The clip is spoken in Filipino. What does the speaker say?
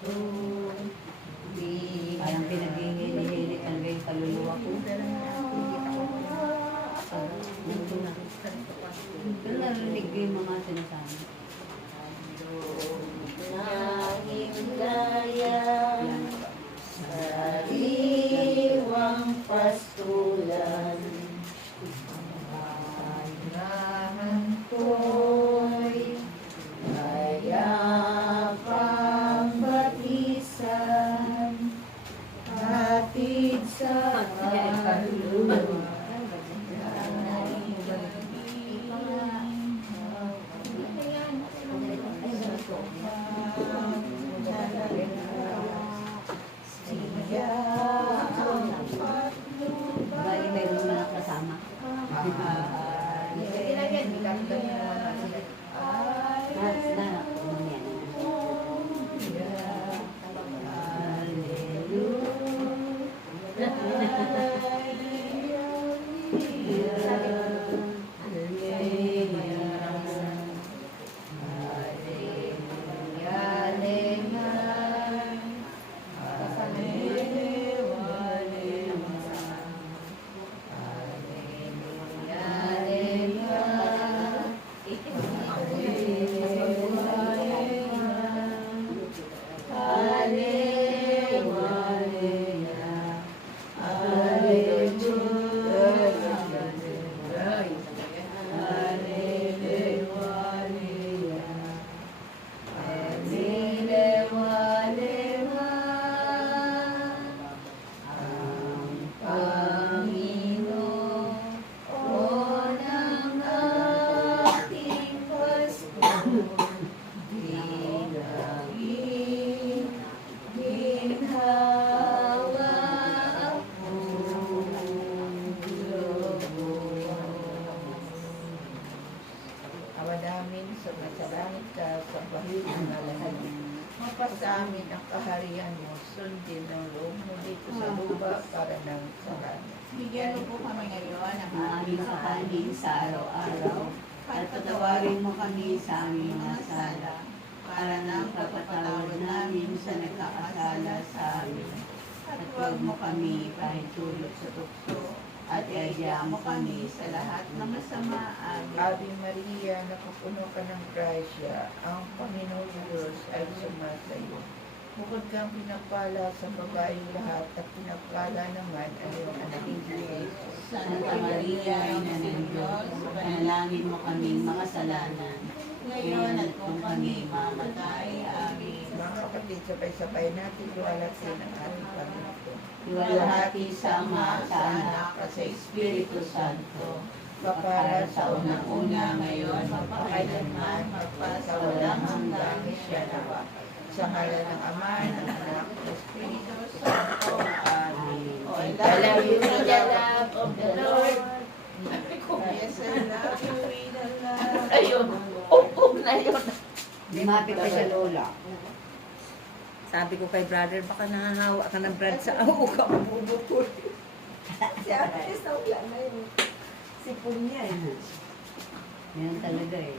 Parang pinaghihili-hili talaga yung kaluluwa ko. Pero narinig ko yung mga sinasabi. Yan. Sariwang pastulan, pagmamahan ko'y kayapang batisan, hatid sa kaluluwa. Bali, mayroon mga kasama. Awa namin sa masalangit ka sa bahid ng lahat. Mapasamin ang kaharian mo, sundin ang loob mo dito sa lupa para ng sarang. Bigyan mo po kami ngayon ng Ang aming kakanin sa araw-araw at patawarin mo kami sa aming mga sala para nang papatawad namin sa nagkakasala sa amin. At huwag mo kami pahintulot sa tukso at iadya mo kami sa lahat ng masama. Amen. Ave Maria, napupuno ka ng grasya, ang Panginoong Diyos ay sumasayo. Bukod kang pinagpala sa babaeng lahat at pinagpala naman ang iyong anak ni Jesus. Santa Maria, Ina ng Diyos, panalangin mo kaming makasalanan, ngayon at kung kami mamatay. Amen. Mga kapatid, sabay-sabay natin luwalhatin ang ating Panginoon. Iwalhati sa Ama, sa Anak, at sa Espiritu Santo, para sa unang-una ngayon, magpakailanman, magpasawalang hanggang siya nawa. Sa ngalan ng Ama, ng Anak, ng Espiritu Santo. Amen. Oh, I love you with the love of the Lord. Yes, I love you with the love. Ayun, na yun. Lumapit ka sa lola. Sabi ko kay brother, baka nahahawa ka ng brad sa aho ka, mabubukol. Siya, sa ulan na yun. Sipon niya eh. Yan talaga eh.